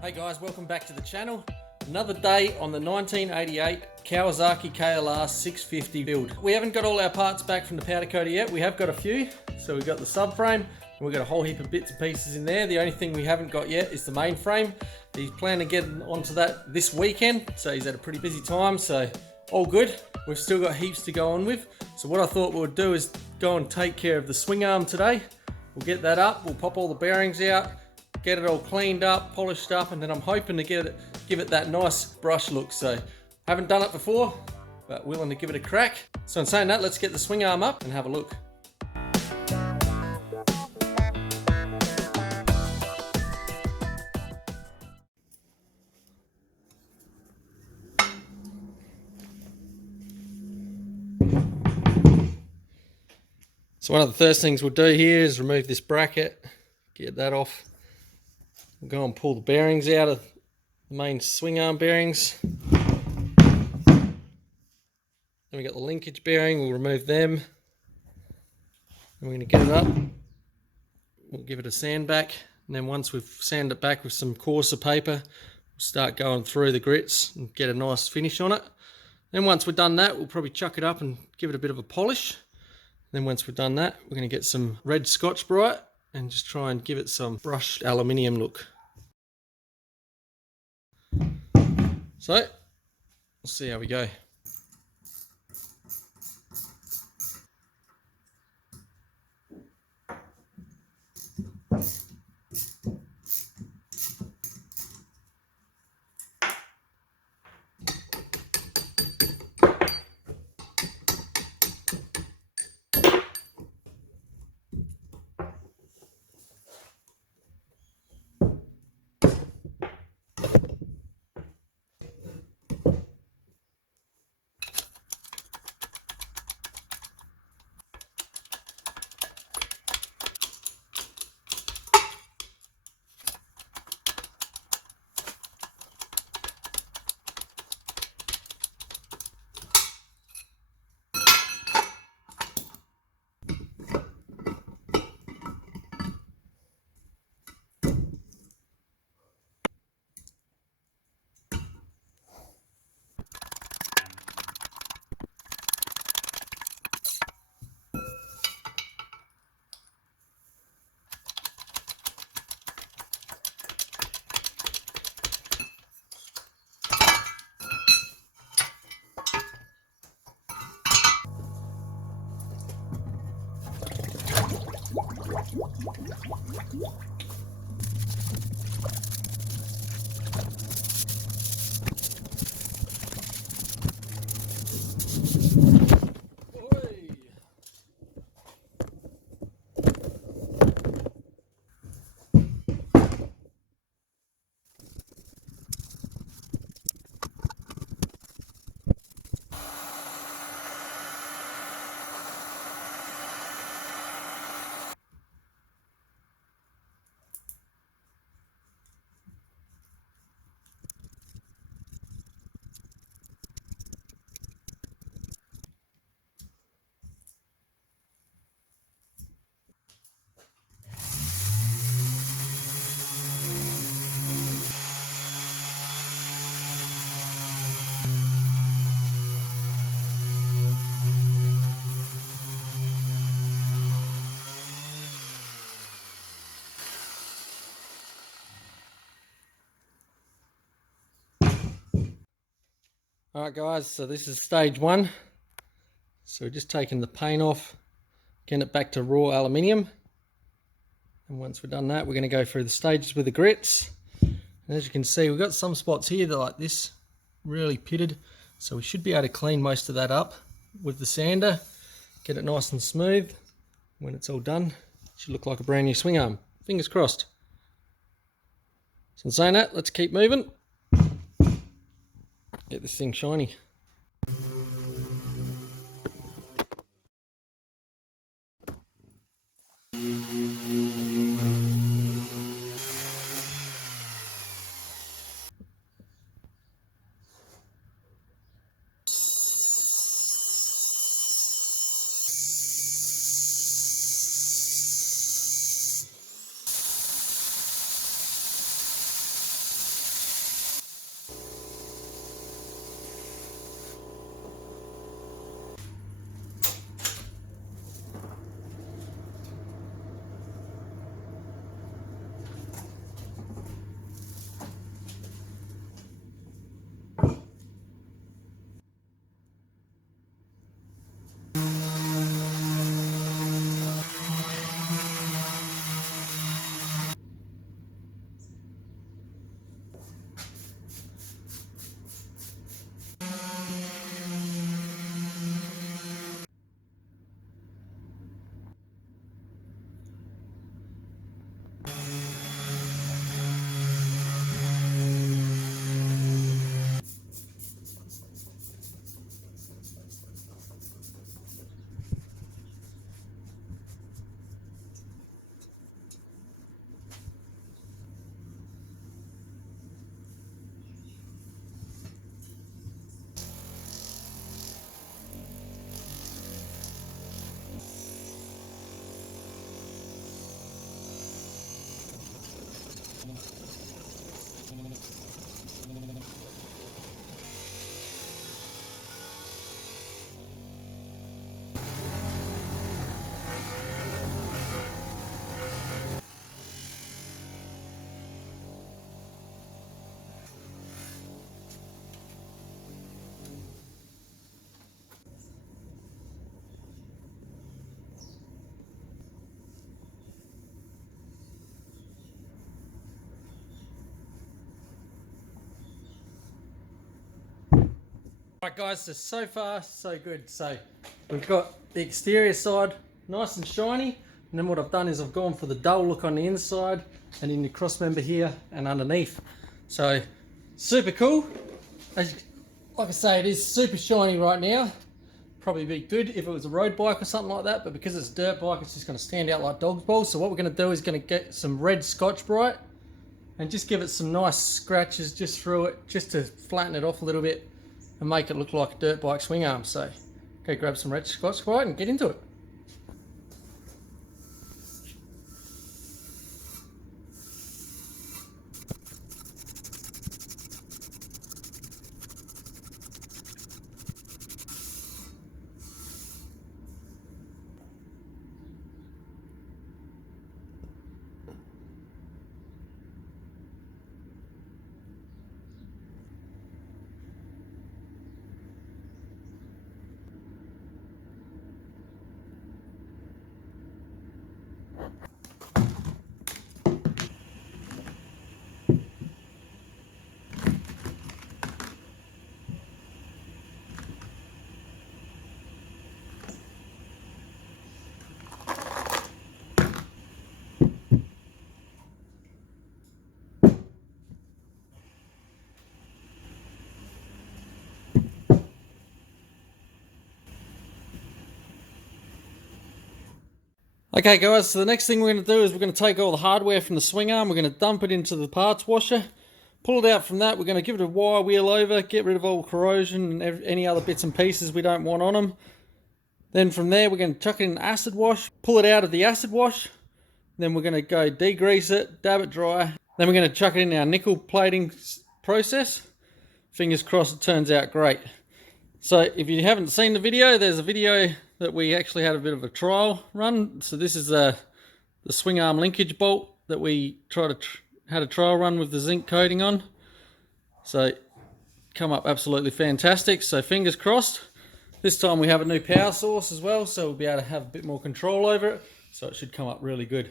Hey guys, welcome back to the channel. Another day on the 1988 Kawasaki KLR650 build. We haven't got all our parts back from the powder coater yet. We have got a few. So we've got the subframe and we've got a whole heap of bits and pieces in there. The only thing we haven't got yet is the main frame. He's planning to get onto that this weekend. So he's had a pretty busy time, so all good. We've still got heaps to go on with. So what I thought we would do is go and take care of the swing arm today. We'll get that up, we'll pop all the bearings out, get it all cleaned up, polished up, and then I'm hoping to give it that nice brush look. So haven't done it before, but willing to give it a crack. So in saying that, let's get the swing arm up and have a look. So one of the first things we'll do here is remove this bracket, get that off. We'll go and pull the bearings out of the main swing arm bearings. Then we got the linkage bearing, we'll remove them. And we're going to get it up. We'll give it a sand back. And then once we've sanded it back with some coarser paper, we'll start going through the grits and get a nice finish on it. Then once we've done that, we'll probably chuck it up and give it a bit of a polish. Then once we've done that, we're going to get some red Scotch-Brite and just try and give it some brushed aluminium look. So, we'll see how we go. Alright guys, so this is stage one. So we're just taking the paint off, getting it back to raw aluminium. And once we've done that, we're going to go through the stages with the grits. And as you can see, we've got some spots here that are like this, really pitted. So we should be able to clean most of that up with the sander, get it nice and smooth. When it's all done, it should look like a brand new swing arm. Fingers crossed. So in saying that, let's keep moving. Get this thing shiny. Right guys, so far so good. So we've got the exterior side nice and shiny, and then what I've done is I've gone for the dull look on the inside and in the cross member here and underneath. So super cool. Like I say, it is super shiny right now. Probably be good if it was a road bike or something like that, but because it's a dirt bike, it's just going to stand out like dog's balls. So what we're going to do is going to get some red Scotch-Brite and just give it some nice scratches just through it, just to flatten it off a little bit and make it look like a dirt bike swing arm. So go grab some red Scotch-Brite and get into it. Okay guys, so the next thing we're going to do is we're going to take all the hardware from the swing arm, we're going to dump it into the parts washer, pull it out from that, we're going to give it a wire wheel over, get rid of all corrosion and any other bits and pieces we don't want on them. Then from there we're going to chuck it in acid wash, pull it out of the acid wash, then we're going to go degrease it, dab it dry, then we're going to chuck it in our nickel plating process. Fingers crossed it turns out great. So if you haven't seen the video, there's a video that we actually had a bit of a trial run. So this is the swing arm linkage bolt that we had a trial run with the zinc coating on. So come up absolutely fantastic. So fingers crossed. This time we have a new power source as well, so we'll be able to have a bit more control over it. So it should come up really good.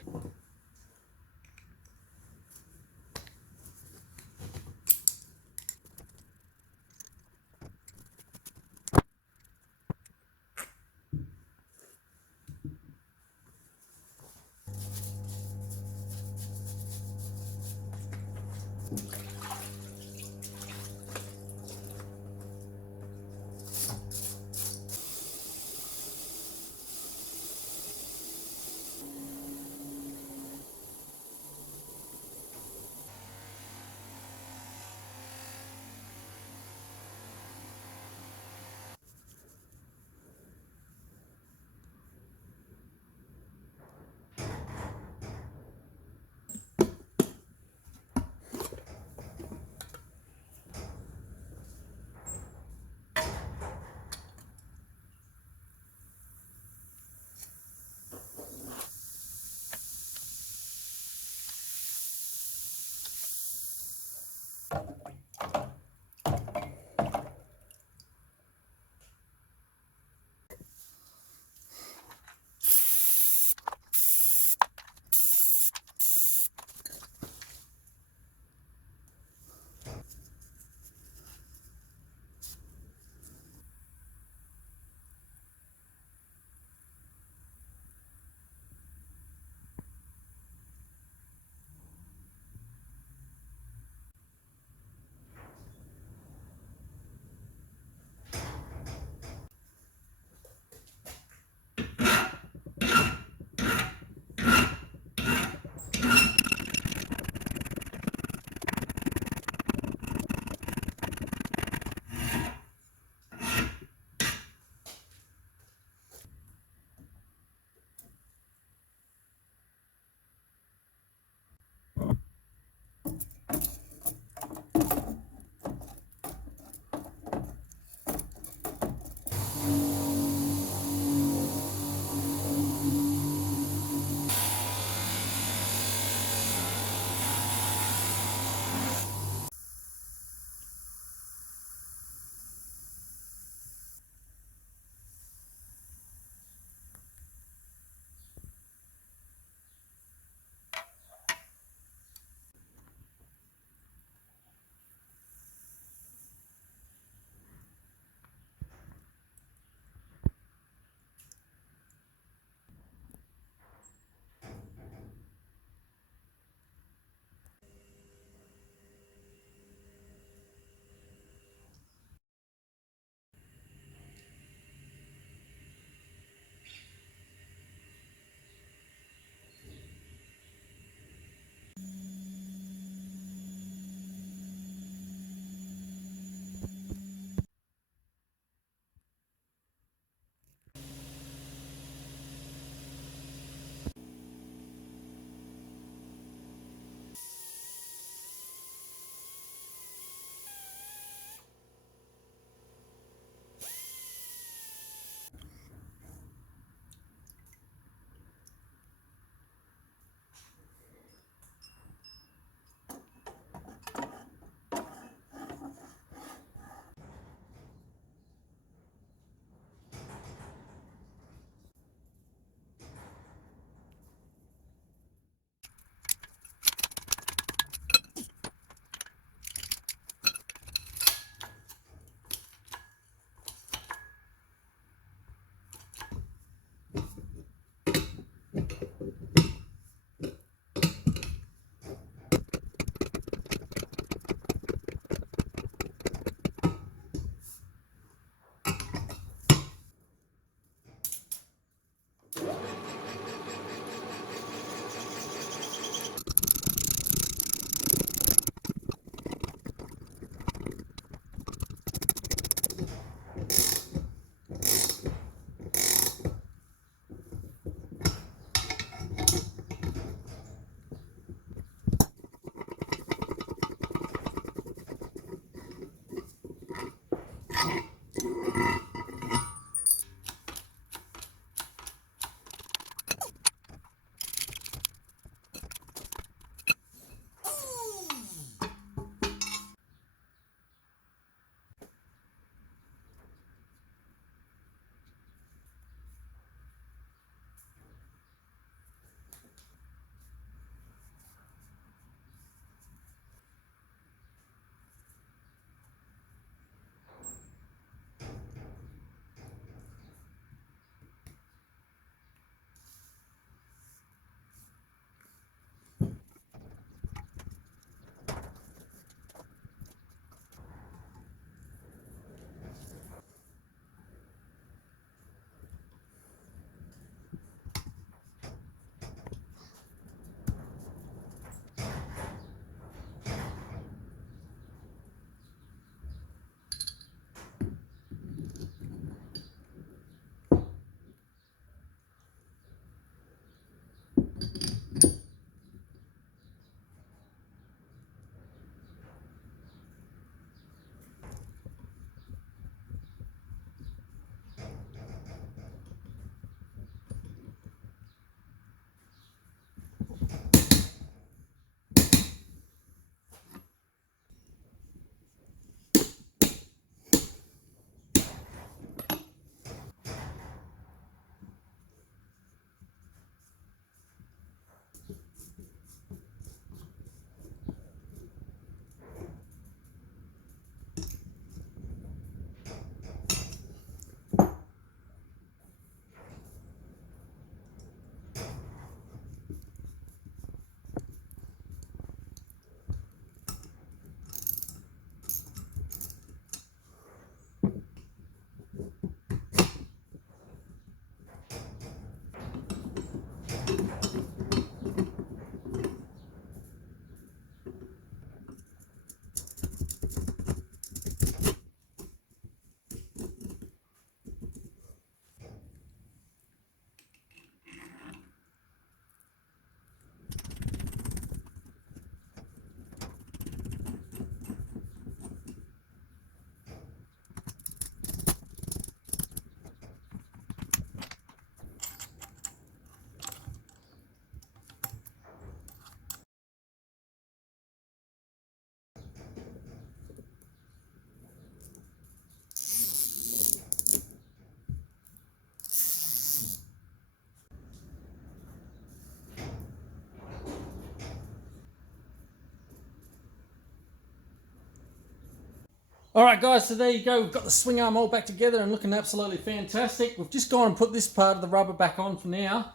Alright guys, so there you go, we've got the swing arm all back together and looking absolutely fantastic. We've just gone and put this part of the rubber back on for now.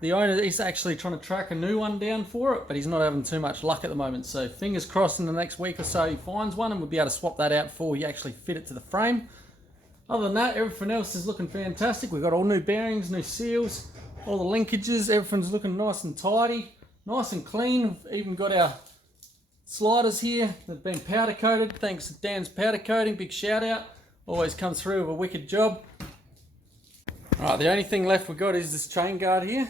The owner is actually trying to track a new one down for it, but he's not having too much luck at the moment. So fingers crossed in the next week or so he finds one and we'll be able to swap that out before we actually fit it to the frame. Other than that, everything else is looking fantastic. We've got all new bearings, new seals, all the linkages, everything's looking nice and tidy, nice and clean. We've even got our sliders here, they've been powder coated. Thanks to Dan's powder coating, big shout out. Always comes through with a wicked job. Alright, the only thing left we've got is this chain guard here.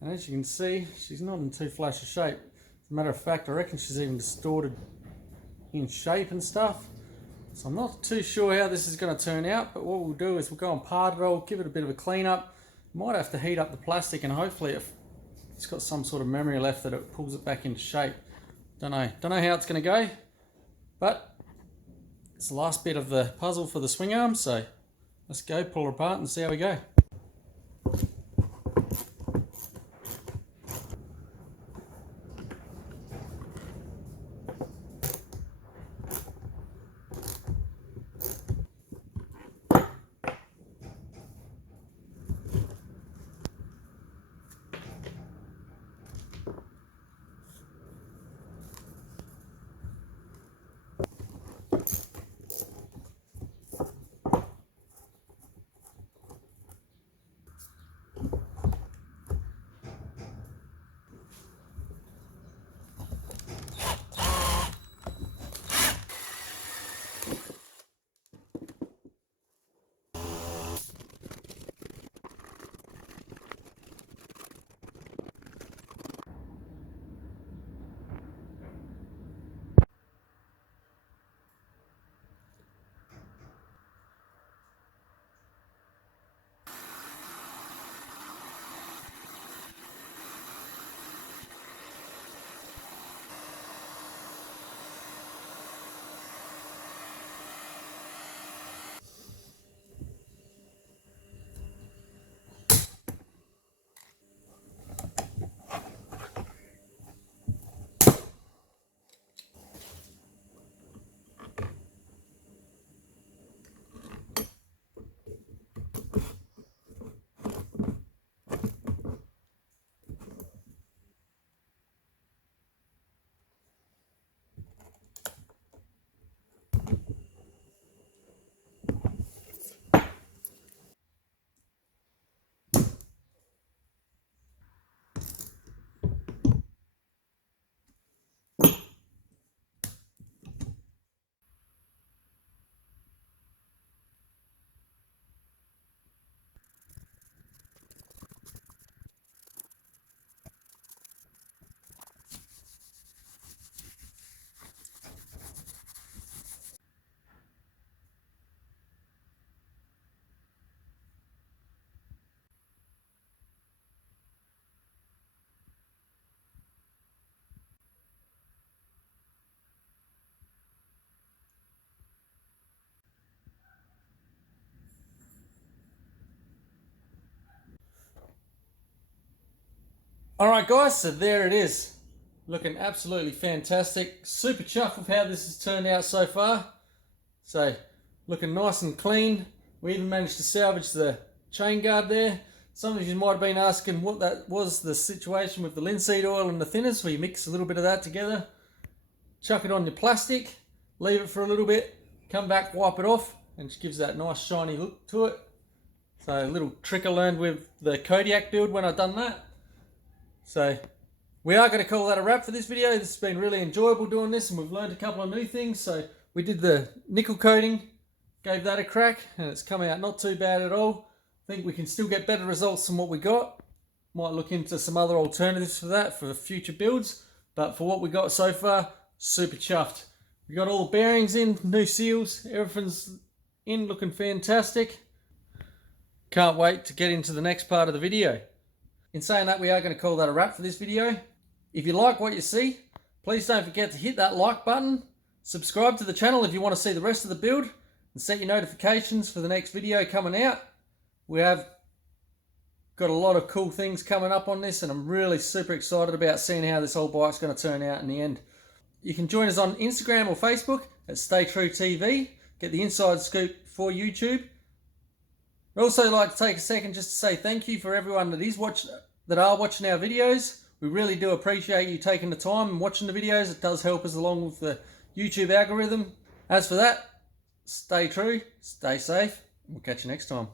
And as you can see, she's not in too flash of shape. As a matter of fact, I reckon she's even distorted in shape and stuff. So I'm not too sure how this is going to turn out, but what we'll do is we'll go and part it all, give it a bit of a clean up. Might have to heat up the plastic and hopefully if it's got some sort of memory left that it pulls it back into shape. Don't know how it's going to go, but it's the last bit of the puzzle for the swing arm, so let's go pull her apart and see how we go. Alright guys, so there it is. Looking absolutely fantastic. Super chuffed with how this has turned out so far. So, looking nice and clean. We even managed to salvage the chain guard there. Some of you might have been asking what that was the situation with the linseed oil and the thinners. We mix a little bit of that together. Chuck it on your plastic. Leave it for a little bit. Come back, wipe it off. And it gives that nice shiny look to it. So, a little trick I learned with the Kodiak build when I've done that. So we are going to call that a wrap for this video. This has been really enjoyable doing this and we've learned a couple of new things. So we did the nickel coating, gave that a crack and it's come out not too bad at all. I think we can still get better results than what we got. Might look into some other alternatives for that for future builds. But for what we got so far, super chuffed. We got all the bearings in, new seals, everything's in, looking fantastic. Can't wait to get into the next part of the video. In saying that, we are going to call that a wrap for this video. If you like what you see, please don't forget to hit that like button. Subscribe to the channel if you want to see the rest of the build. And set your notifications for the next video coming out. We have got a lot of cool things coming up on this and I'm really super excited about seeing how this whole bike's going to turn out in the end. You can join us on Instagram or Facebook at StayTrue Tv. Get the inside scoop for YouTube. I'd also like to take a second just to say thank you for everyone that are watching our videos. We really do appreciate you taking the time and watching the videos. It does help us along with the YouTube algorithm. As for that, stay true, stay safe. We'll catch you next time.